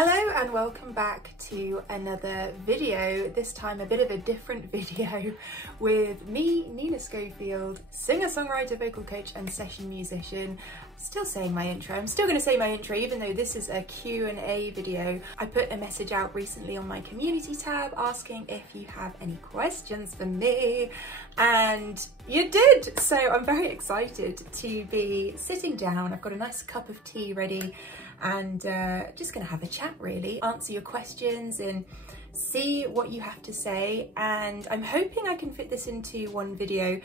Hello and welcome back to another video, this time a bit of a different video with me, Nina Schofield, singer-songwriter, vocal coach and session musician. Still saying my intro, I'm still going to say my intro even though this is a Q&A video. I put a message out recently on my community tab asking if you have any questions for me and you did, so I'm very excited to be sitting down. I've got a nice cup of tea ready and just gonna have a chat really, answer your questions and see what you have to say, and I'm hoping I can fit this into one video.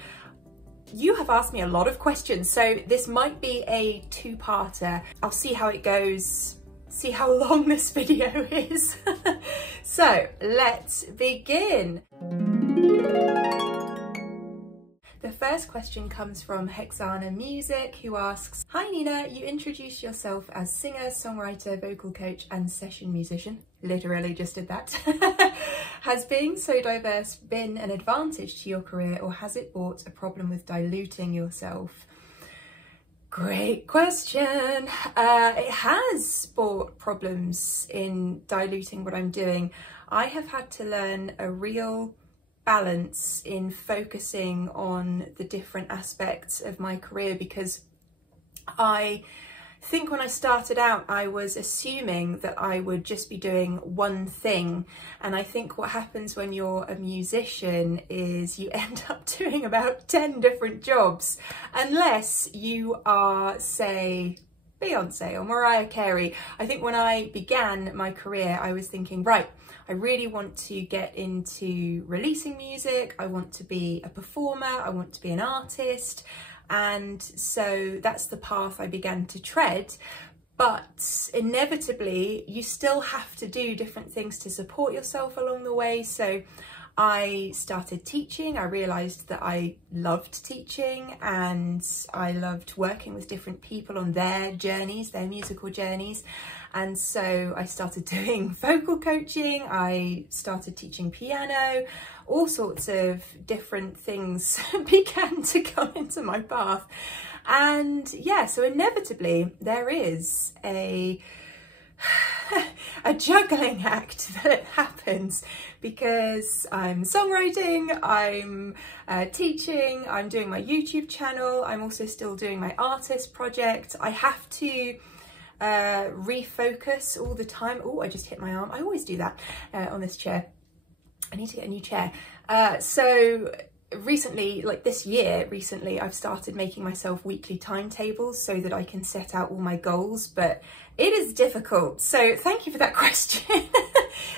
You have asked me a lot of questions, so this might be a two-parter. I'll see how it goes, see how long this video is. So let's begin. The first question comes from Hexana Music, who asks, "Hi Nina, you introduce yourself as singer, songwriter, vocal coach and session musician." Literally just did that. Has being so diverse been an advantage to your career, or has it brought a problem with diluting yourself? Great question. It has brought problems in diluting what I'm doing. I have had to learn a real balance in focusing on the different aspects of my career, because I think when I started out I was assuming that I would just be doing one thing, and I think what happens when you're a musician is you end up doing about 10 different jobs, unless you are, say, Beyonce or Mariah Carey. I think when I began my career I was thinking, right, I really want to get into releasing music, I want to be a performer, I want to be an artist, and so that's the path I began to tread. But inevitably you still have to do different things to support yourself along the way. So I started teaching. I realised that I loved teaching and I loved working with different people on their journeys, their musical journeys. And so I started doing vocal coaching, I started teaching piano, all sorts of different things began to come into my path. And yeah, so inevitably there is a juggling act that happens, because I'm songwriting, I'm teaching, I'm doing my YouTube channel, I'm also still doing my artist project. I have to refocus all the time. Oh, I just hit my arm. I always do that on this chair. I need to get a new chair. So recently, like this year, I've started making myself weekly timetables so that I can set out all my goals, but it is difficult. So thank you for that question.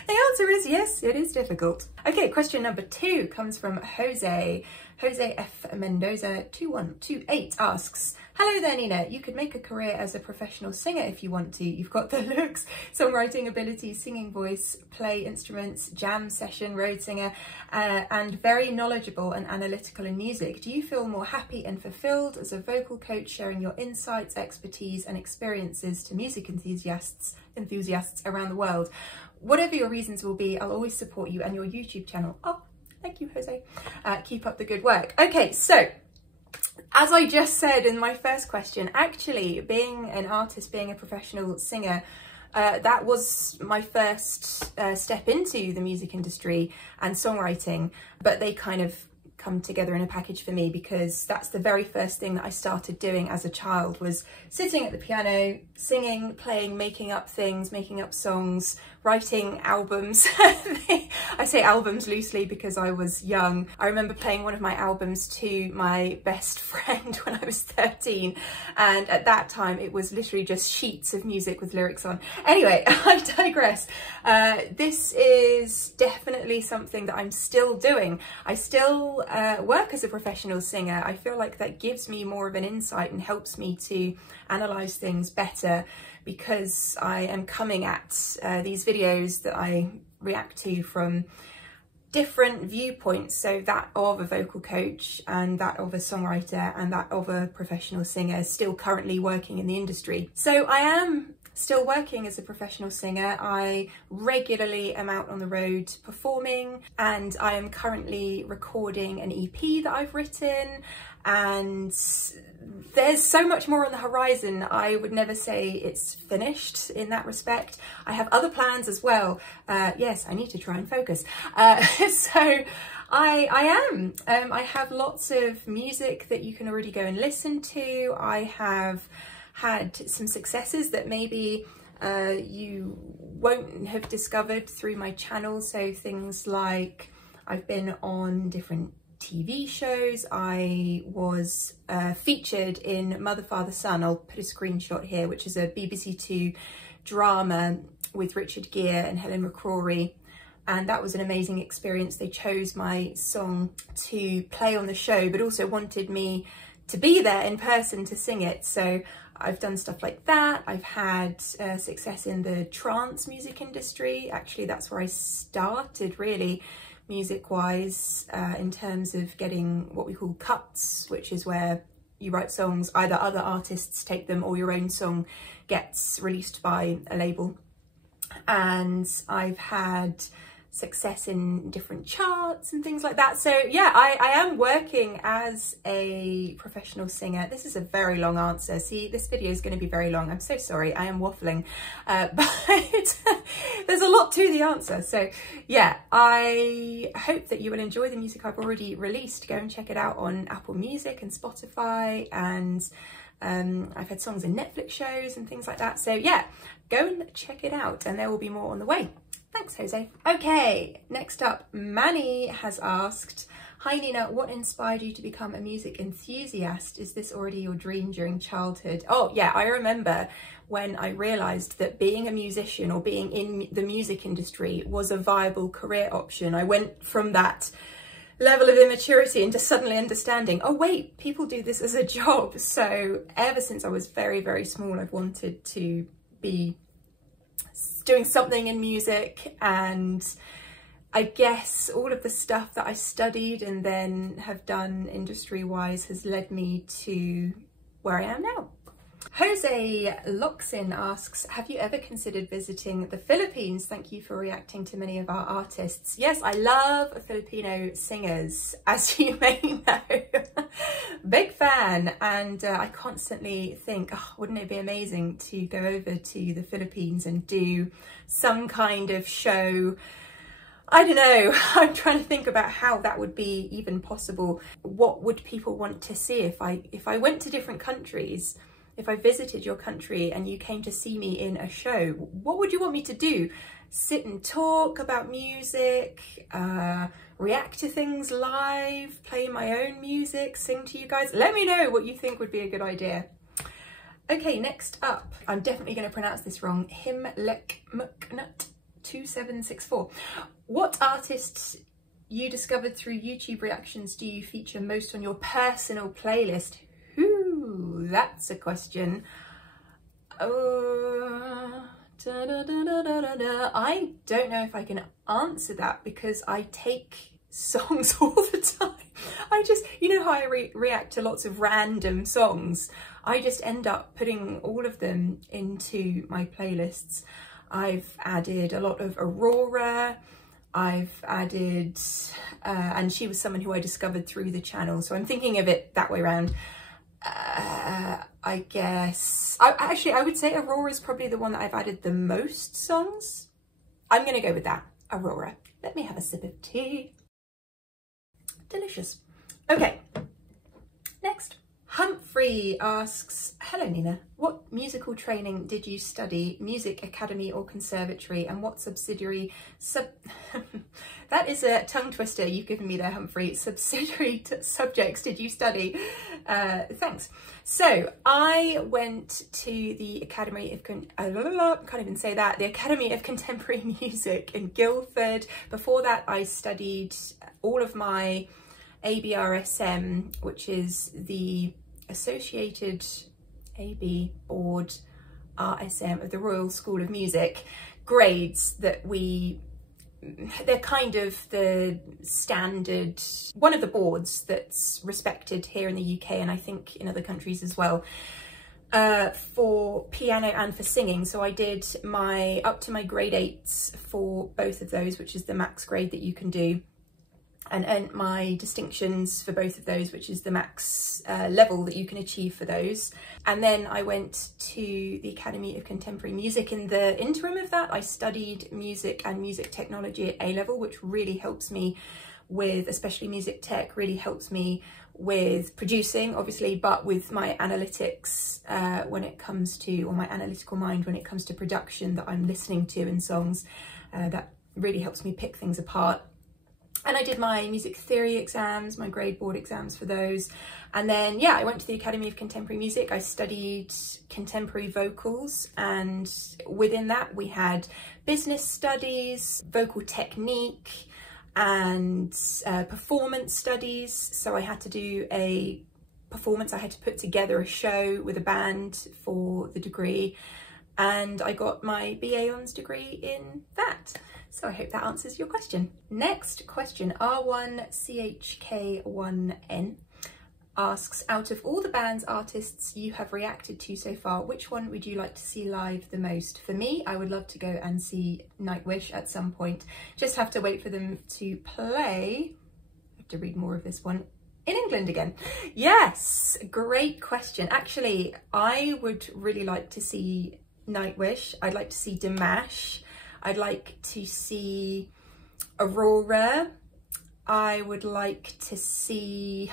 The answer is yes, it is difficult. Okay, question number 2 comes from Jose F. Mendoza 2128 asks, "Hello there Nina, you could make a career as a professional singer if you want to. You've got the looks, songwriting ability, singing voice, play instruments, jam session, road singer, and very knowledgeable and analytical in music. Do you feel more happy and fulfilled as a vocal coach, sharing your insights, expertise and experiences to music enthusiasts around the world? Whatever your reasons will be, I'll always support you and your YouTube channel." Oh, thank you, Jose. Keep up the good work. Okay, so as I just said in my first question, actually being an artist, being a professional singer, that was my first step into the music industry and songwriting, but they kind of come together in a package for me, because that's the very first thing that I started doing as a child, was sitting at the piano, singing, playing, making up things, making up songs, writing albums. I say albums loosely because I was young. I remember playing one of my albums to my best friend when I was 13, and at that time it was literally just sheets of music with lyrics on. Anyway, I digress. This is definitely something that I'm still doing. I still work as a professional singer. I feel like that gives me more of an insight and helps me to analyze things better, because I am coming at these videos that I react to from different viewpoints, so that of a vocal coach and that of a songwriter and that of a professional singer still currently working in the industry. So I am still working as a professional singer. I regularly am out on the road performing, and I am currently recording an EP that I've written, and there's so much more on the horizon. I would never say it's finished in that respect. I have other plans as well. Yes, I need to try and focus. So I have lots of music that you can already go and listen to. I have had some successes that maybe you won't have discovered through my channel. So things like I've been on different TV shows. I was featured in Mother, Father, Son. I'll put a screenshot here, which is a BBC Two drama with Richard Gere and Helen McCrory. And that was an amazing experience. They chose my song to play on the show, but also wanted me to be there in person to sing it. So I've done stuff like that. I've had success in the trance music industry. Actually, that's where I started really music-wise, in terms of getting what we call cuts, which is where you write songs, either other artists take them or your own song gets released by a label. And I've had success in different charts and things like that. So yeah, I am working as a professional singer. This is a very long answer. See, this video is going to be very long. I'm so sorry, I am waffling, but there's a lot to the answer. So yeah, I hope that you will enjoy the music I've already released. Go and check it out on Apple Music and Spotify, and I've had songs in Netflix shows and things like that. So yeah, go and check it out, and there will be more on the way. Thanks, Jose. Okay, next up, Manny has asked, hi Nina, what inspired you to become a music enthusiast? Is this already your dream during childhood? Oh yeah, I remember when I realised that being a musician or being in the music industry was a viable career option. I went from that level of immaturity into suddenly understanding, oh wait, people do this as a job. So ever since I was very, very small, I've wanted to be doing something in music, and I guess all of the stuff that I studied and then have done industry-wise has led me to where I am now. Jose Loxin asks, have you ever considered visiting the Philippines? Thank you for reacting to many of our artists. Yes, I love Filipino singers, as you may know. Big fan, and I constantly think, oh, wouldn't it be amazing to go over to the Philippines and do some kind of show? I don't know, I'm trying to think about how that would be even possible. What would people want to see if I went to different countries? If I visited your country and you came to see me in a show, what would you want me to do? Sit and talk about music, react to things live, play my own music, sing to you guys? Let me know what you think would be a good idea. Okay, next up, I'm definitely going to pronounce this wrong, Himlekmuknut2764. What artists you discovered through YouTube reactions do you feature most on your personal playlist? Ooh, that's a question. I don't know if I can answer that because I take songs all the time. I just, you know how I react to lots of random songs? I just end up putting all of them into my playlists. I've added a lot of Aurora. I've added, and she was someone who I discovered through the channel. So I'm thinking of it that way around. I guess, actually I would say Aurora is probably the one that I've added the most songs. I'm going to go with that, Aurora. Let me have a sip of tea. Delicious. Okay, next. Humphrey asks, hello Nina, what musical training did you study, music academy or conservatory, and what subsidiary that is a tongue twister you've given me there, Humphrey. Subsidiary subjects did you study? Thanks. So I went to the Academy of I can't even say that, the Academy of Contemporary Music in Guildford. Before that I studied all of my ABRSM, which is the Associated AB Board RSM of the Royal School of Music grades that they're kind of the standard, one of the boards that's respected here in the UK and I think in other countries as well. for piano and for singing. So I did up to my grade 8s for both of those, which is the max grade that you can do, and earned my distinctions for both of those, which is the max level that you can achieve for those. And then I went to the Academy of Contemporary Music. In the interim of that, I studied music and music technology at A level, which really helps me with, especially music tech, really helps me with producing, obviously, but with my analytics when it comes to, or my analytical mind when it comes to production that I'm listening to in songs. That really helps me pick things apart. And I did my music theory exams, my grade board exams for those. And then, yeah, I went to the Academy of Contemporary Music. I studied contemporary vocals, and within that we had business studies, vocal technique, and performance studies. So I had to do a performance, I had to put together a show with a band for the degree, and I got my BA Hons degree in that. So I hope that answers your question. Next question, R1CHK1N asks, out of all the bands, artists you have reacted to so far, which one would you like to see live the most? For me, I would love to go and see Nightwish at some point. Just have to wait for them to play. I have to read more of this one. In England again. Yes, great question. Actually, I would really like to see Nightwish. I'd like to see Dimash. I'd like to see Aurora. I would like to see,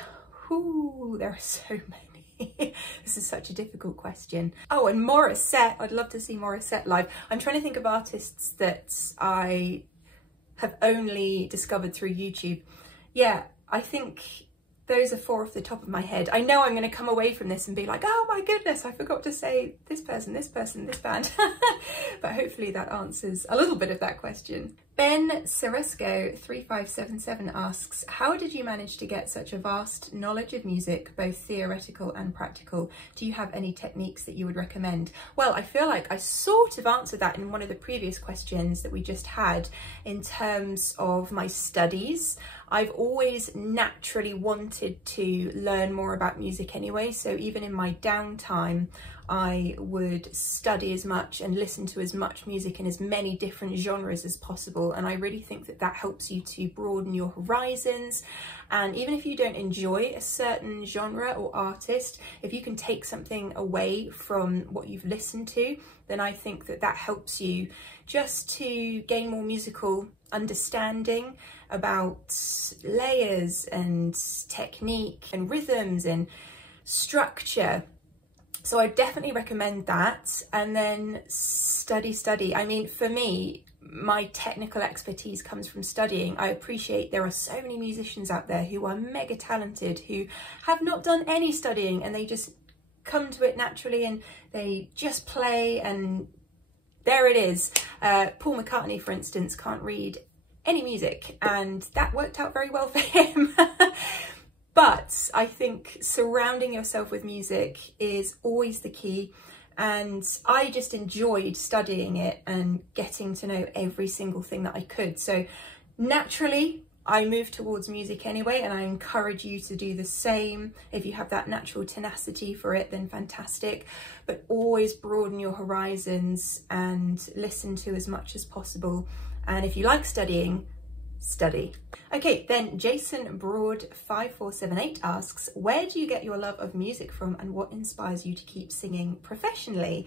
there are so many. This is such a difficult question. Oh, and Morissette. I'd love to see Morissette live. I'm trying to think of artists that I have only discovered through YouTube. Yeah, I think those are 4 off the top of my head. I know I'm going to come away from this and be like, oh my goodness, I forgot to say this person, this band. But hopefully that answers a little bit of that question. Ben Ceresco 3577 asks, how did you manage to get such a vast knowledge of music, both theoretical and practical? Do you have any techniques that you would recommend? Well, I feel like I sort of answered that in one of the previous questions that we just had in terms of my studies. I've always naturally wanted to learn more about music anyway, so even in my downtime, I would study as much and listen to as much music in as many different genres as possible. And I really think that that helps you to broaden your horizons. And even if you don't enjoy a certain genre or artist, if you can take something away from what you've listened to, then I think that that helps you just to gain more musical understanding about layers and technique and rhythms and structure. So I definitely recommend that. And then study. I mean, for me, my technical expertise comes from studying. I appreciate there are so many musicians out there who are mega talented, who have not done any studying, and they just come to it naturally and they just play and there it is. Paul McCartney, for instance, can't read any music, and that worked out very well for him. But I think surrounding yourself with music is always the key, and I just enjoyed studying it and getting to know every single thing that I could. So naturally I moved towards music anyway, and I encourage you to do the same. If you have that natural tenacity for it, then fantastic, but always broaden your horizons and listen to as much as possible. And if you like studying, study. Okay, then Jason Broad 5478 asks, where do you get your love of music from and what inspires you to keep singing professionally?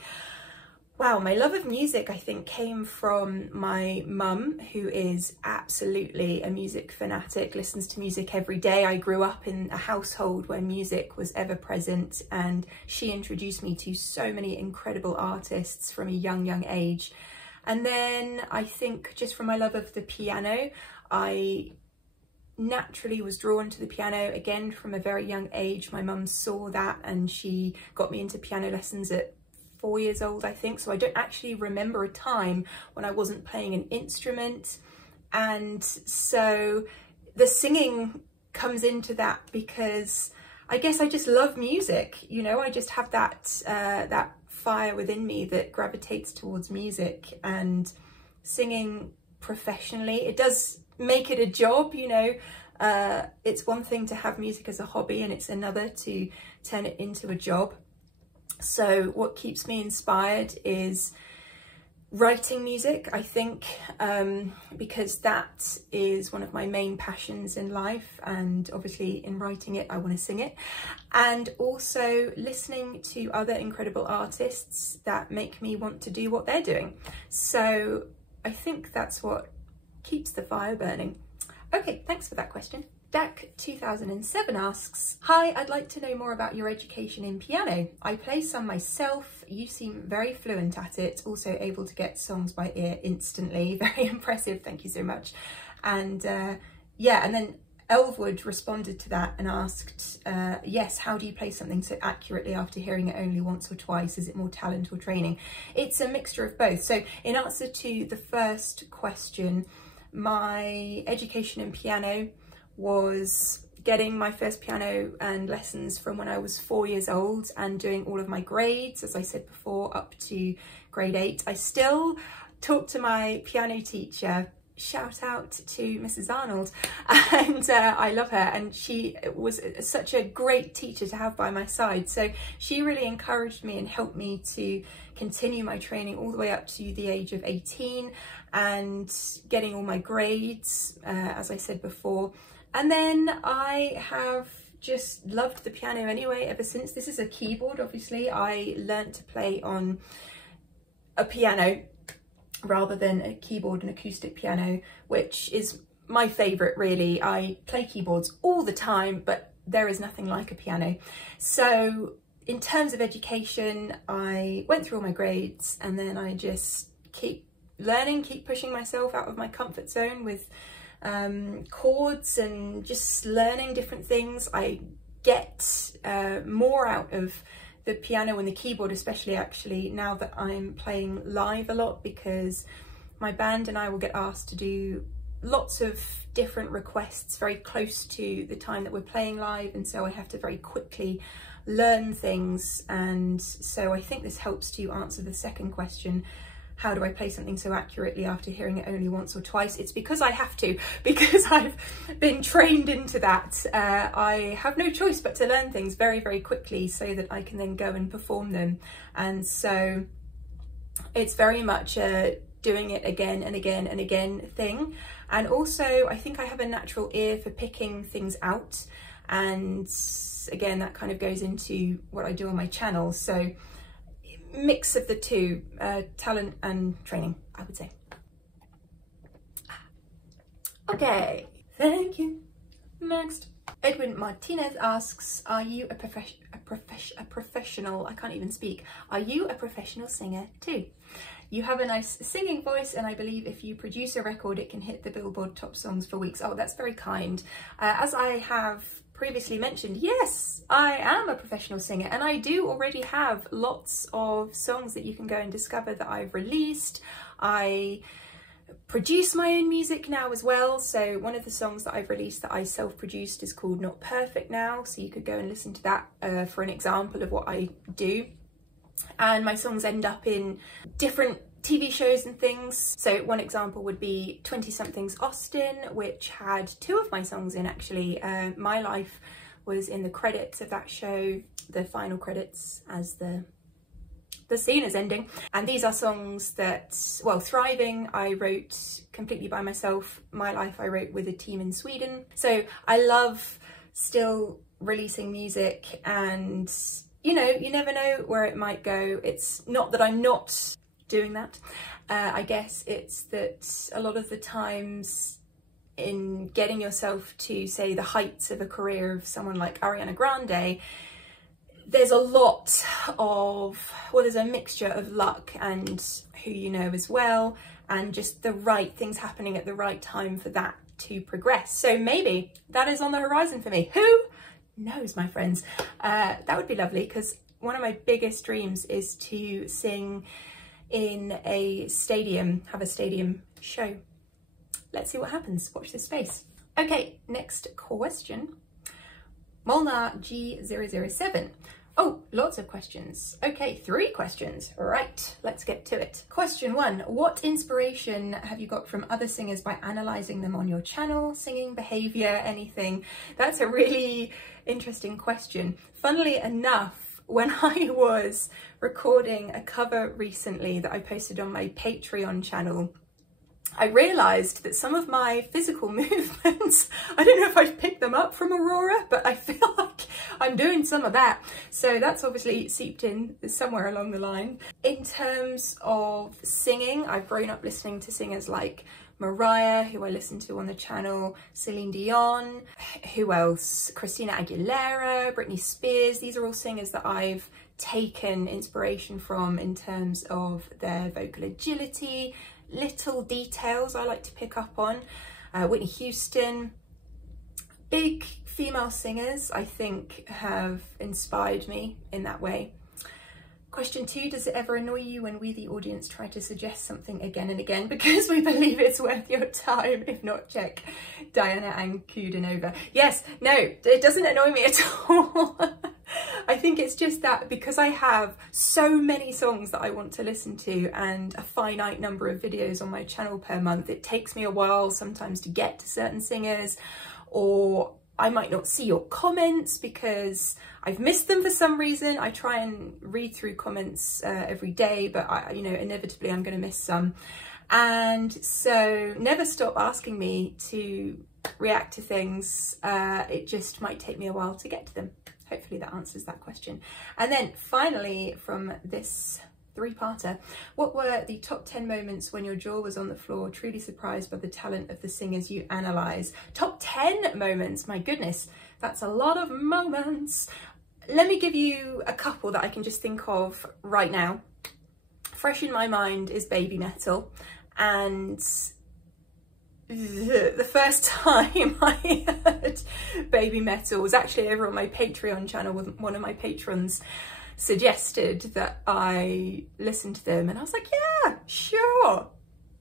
Wow, my love of music, I think, came from my mum, who is absolutely a music fanatic, listens to music every day. I grew up in a household where music was ever present, and she introduced me to so many incredible artists from a young age. And then I think just from my love of the piano, I naturally was drawn to the piano again from a very young age. My mum saw that and she got me into piano lessons at 4 years old, I think. So I don't actually remember a time when I wasn't playing an instrument. And so the singing comes into that because I guess I just love music. You know, I just have that, that fire within me that gravitates towards music. And singing professionally, it does make it a job, you know. It's one thing to have music as a hobby and it's another to turn it into a job. So what keeps me inspired is writing music, I think, because that is one of my main passions in life, and obviously in writing it I want to sing it, and also listening to other incredible artists that make me want to do what they're doing. So I think that's what keeps the fire burning. Okay, thanks for that question. Dak 2007 asks, hi, I'd like to know more about your education in piano. I play some myself. You seem very fluent at it, also able to get songs by ear instantly. Very impressive, thank you so much. And yeah, and then Elwood responded to that and asked, yes, how do you play something so accurately after hearing it only once or twice? Is it more talent or training? It's a mixture of both. So in answer to the first question, my education in piano was getting my first piano and lessons from when I was 4 years old and doing all of my grades, as I said before, up to grade 8. I still talk to my piano teacher, shout out to Mrs. Arnold, and I love her, and she was such a great teacher to have by my side. So she really encouraged me and helped me to continue my training all the way up to the age of 18 and getting all my grades, as I said before. And then I have just loved the piano anyway ever since. This is a keyboard, obviously. I learned to play on a piano rather than a keyboard, an acoustic piano, which is my favourite really. I play keyboards all the time, but there is nothing like a piano. So in terms of education, I went through all my grades and then I just keep learning, keep pushing myself out of my comfort zone with chords and just learning different things. I get more out of the piano and the keyboard, especially actually now that I'm playing live a lot, because my band and I will get asked to do lots of different requests very close to the time that we're playing live, and so I have to very quickly learn things. And so I think this helps to answer the second question. How do I play something so accurately after hearing it only once or twice? It's because I have to, because I've been trained into that. I have no choice but to learn things very, very quickly so that I can then go and perform them. And so it's very much a doing it again and again and again thing. And also I think I have a natural ear for picking things out. And again, that kind of goes into what I do on my channel. So mix of the two, talent and training, I would say. Okay, thank you. Next, Edwin Martinez asks, are you a professional, I can't even speak, are you a professional singer too? You have a nice singing voice, and I believe if you produce a record it can hit the Billboard top songs for weeks. Oh, that's very kind. As I have previously mentioned, yes, I am a professional singer, and I do already have lots of songs that you can go and discover that I've released. I produce my own music now as well, so one of the songs that I've released that I self-produced is called Not Perfect Now, so you could go and listen to that for an example of what I do. And my songs end up in different TV shows and things. So one example would be 20 Somethings Austin, which had 2 of my songs in actually. My Life was in the credits of that show, the final credits as the scene is ending. And these are songs that, well, Thriving I wrote completely by myself. My Life I wrote with a team in Sweden. So I love still releasing music, and you know, you never know where it might go. It's not that I'm not doing that. I guess it's that a lot of the times in getting yourself to, say, the heights of a career of someone like Ariana Grande, there's a lot of, well, there's a mixture of luck and who you know as well, and just the right things happening at the right time for that to progress. So maybe that is on the horizon for me. Who knows, my friends? That would be lovely, because one of my biggest dreams is to sing in a stadium, have a stadium show. Let's see what happens. Watch this space. Okay, next question. Molnar G007. Oh, lots of questions. Okay, 3 questions. Right, let's get to it. Question 1, what inspiration have you got from other singers by analysing them on your channel? Singing, behaviour, anything? That's a really interesting question. Funnily enough, when I was recording a cover recently that I posted on my Patreon channel, I realised that some of my physical movements, I don't know if I've picked them up from Aurora, but I feel like I'm doing some of that. So that's obviously seeped in somewhere along the line. In terms of singing, I've grown up listening to singers like Mariah, who I listen to on the channel, Celine Dion, who else? Christina Aguilera, Britney Spears. These are all singers that I've taken inspiration from in terms of their vocal agility, little details I like to pick up on. Whitney Houston. Big female singers, I think, have inspired me in that way. Question 2, does it ever annoy you when we, the audience, try to suggest something again and again because we believe it's worth your time? If not, check Diana and Kudanova. Yes, no, it doesn't annoy me at all. I think it's just that because I have so many songs that I want to listen to and a finite number of videos on my channel per month, it takes me a while sometimes to get to certain singers, or I might not see your comments because I've missed them for some reason. I try and read through comments every day, but you know, inevitably I'm going to miss some. And so never stop asking me to react to things. It just might take me a while to get to them. Hopefully that answers that question. And then finally, from this 3-parter, what were the top 10 moments when your jaw was on the floor, truly surprised by the talent of the singers you analyse? Top 10 moments, my goodness, that's a lot of moments. Let me give you a couple that I can just think of right now. Fresh in my mind is Baby Metal, and the first time I heard Baby Metal was actually over on my Patreon channel. With one of my patrons suggested that I listen to them, and I was like, yeah, sure.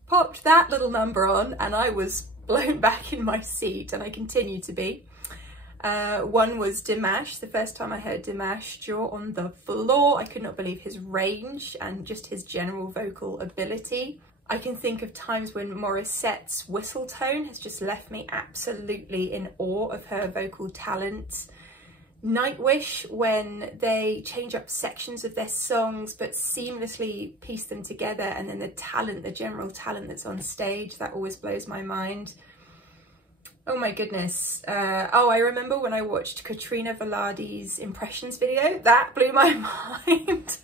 Popped that little number on and I was blown back in my seat, and I continue to be. One was Dimash. The first time I heard Dimash, jaw on the floor. I could not believe his range and just his general vocal ability. I can think of times when Morissette's whistle tone has just left me absolutely in awe of her vocal talent. Nightwish, when they change up sections of their songs but seamlessly piece them together, and then the talent, the general talent that's on stage, that always blows my mind. Oh my goodness. Oh, I remember when I watched Katrina Valadi's Impressions video, that blew my mind.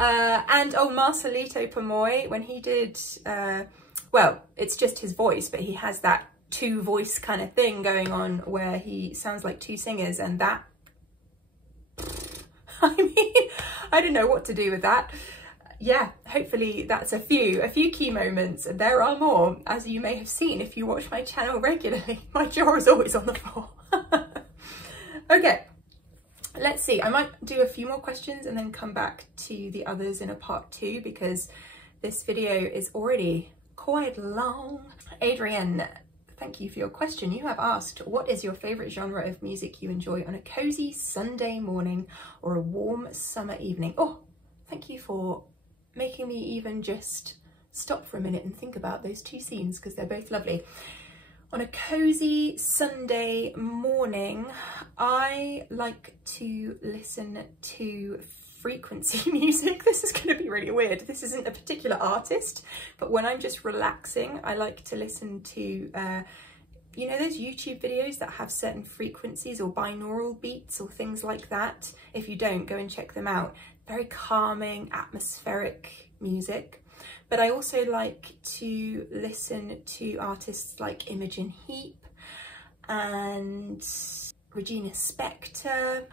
And oh, Marcelito Pomoy, when he did, well, it's just his voice, but he has that 2 voice kind of thing going on where he sounds like 2 singers, and that, I mean, I don't know what to do with that. Yeah, hopefully that's a few key moments, and there are more, as you may have seen if you watch my channel regularly. My jaw is always on the floor. Okay, let's see. I might do a few more questions and then come back to the others in a part 2, because this video is already quite long. Adrienne, thank you for your question. You have asked, what is your favourite genre of music you enjoy on a cosy Sunday morning or a warm summer evening? Oh, thank you for making me even just stop for a minute and think about those 2 scenes, because they're both lovely. On a cosy Sunday morning, I like to listen to frequency music. This is going to be really weird. This isn't a particular artist, but when I'm just relaxing, I like to listen to, you know, those YouTube videos that have certain frequencies or binaural beats or things like that. If you don't, go and check them out. Very calming, atmospheric music. But I also like to listen to artists like Imogen Heap and Regina Spektor.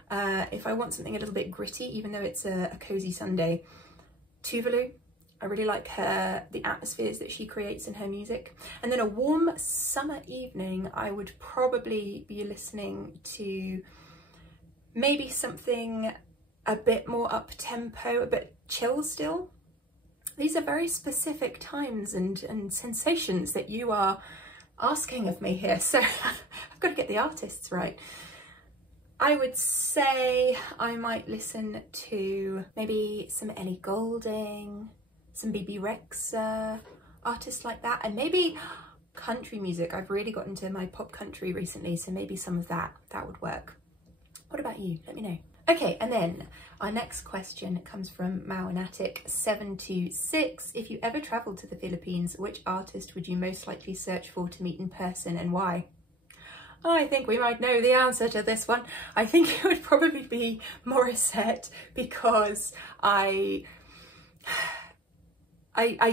If I want something a little bit gritty, even though it's a cozy Sunday, Tuvalu. I really like her, the atmospheres that she creates in her music. And then a warm summer evening, I would probably be listening to maybe something a bit more up-tempo, a bit chill still. These are very specific times and sensations that you are asking of me here, so I've got to get the artists right. I would say I might listen to maybe some Ellie Goulding, some BB Rexa, artists like that, and maybe country music. I've really got into my pop country recently, so maybe some of that would work. What about you? Let me know. Okay, and then our next question comes from Mauanatic726. If you ever travelled to the Philippines, which artist would you most likely search for to meet in person and why? I think we might know the answer to this one. I think it would probably be Morissette, because I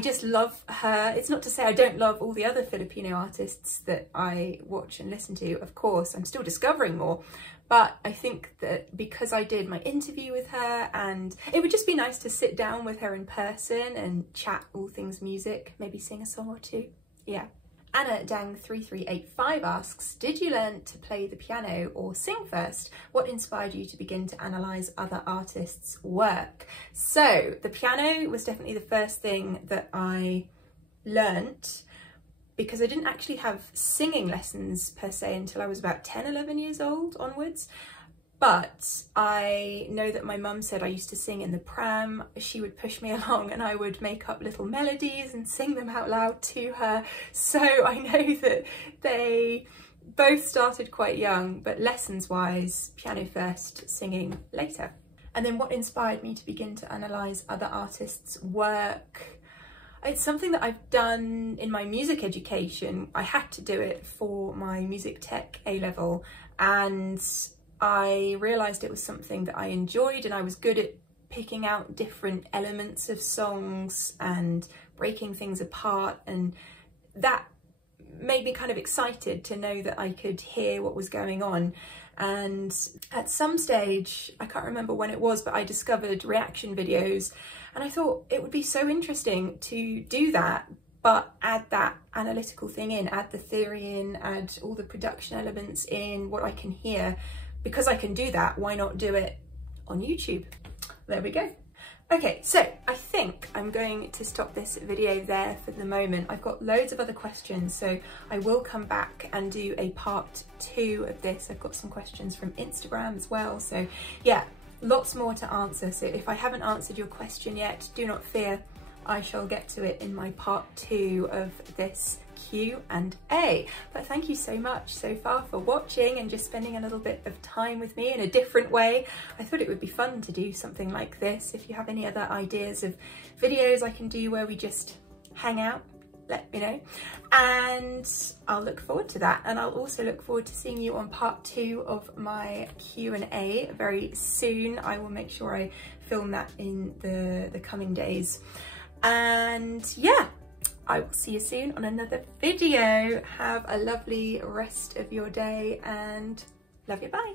just love her. It's not to say I don't love all the other Filipino artists that I watch and listen to. Of course, I'm still discovering more. But I think that because I did my interview with her, and it would just be nice to sit down with her in person and chat all things music, maybe sing a song or two. Yeah. Anna Dang3385 asks, did you learn to play the piano or sing first? What inspired you to begin to analyse other artists' work? So the piano was definitely the first thing that I learnt, because I didn't actually have singing lessons per se until I was about 10, 11 years old onwards. But I know that my mum said I used to sing in the pram. She would push me along and I would make up little melodies and sing them out loud to her. So I know that they both started quite young, but lessons wise, piano first, singing later. And then what inspired me to begin to analyse other artists' work? It's something that I've done in my music education. I had to do it for my music tech A-level, and I realised it was something that I enjoyed, and I was good at picking out different elements of songs and breaking things apart, and that made me kind of excited to know that I could hear what was going on. And at some stage, I can't remember when it was, but I discovered reaction videos, and I thought it would be so interesting to do that, but add that analytical thing in, add the theory in, add all the production elements in, what I can hear. Because I can do that, why not do it on YouTube? There we go. Okay, so I think I'm going to stop this video there for the moment. I've got loads of other questions, so I will come back and do a part 2 of this. I've got some questions from Instagram as well. So yeah, lots more to answer. So if I haven't answered your question yet, do not fear. I shall get to it in my part 2 of this Q&A. But thank you so much so far for watching and just spending a little bit of time with me in a different way. I thought it would be fun to do something like this. If you have any other ideas of videos I can do where we just hang out, let me know, and I'll look forward to that. And I'll also look forward to seeing you on part 2 of my Q&A very soon. I will make sure I film that in the coming days. And yeah, I will see you soon on another video. Have a lovely rest of your day and love you, bye.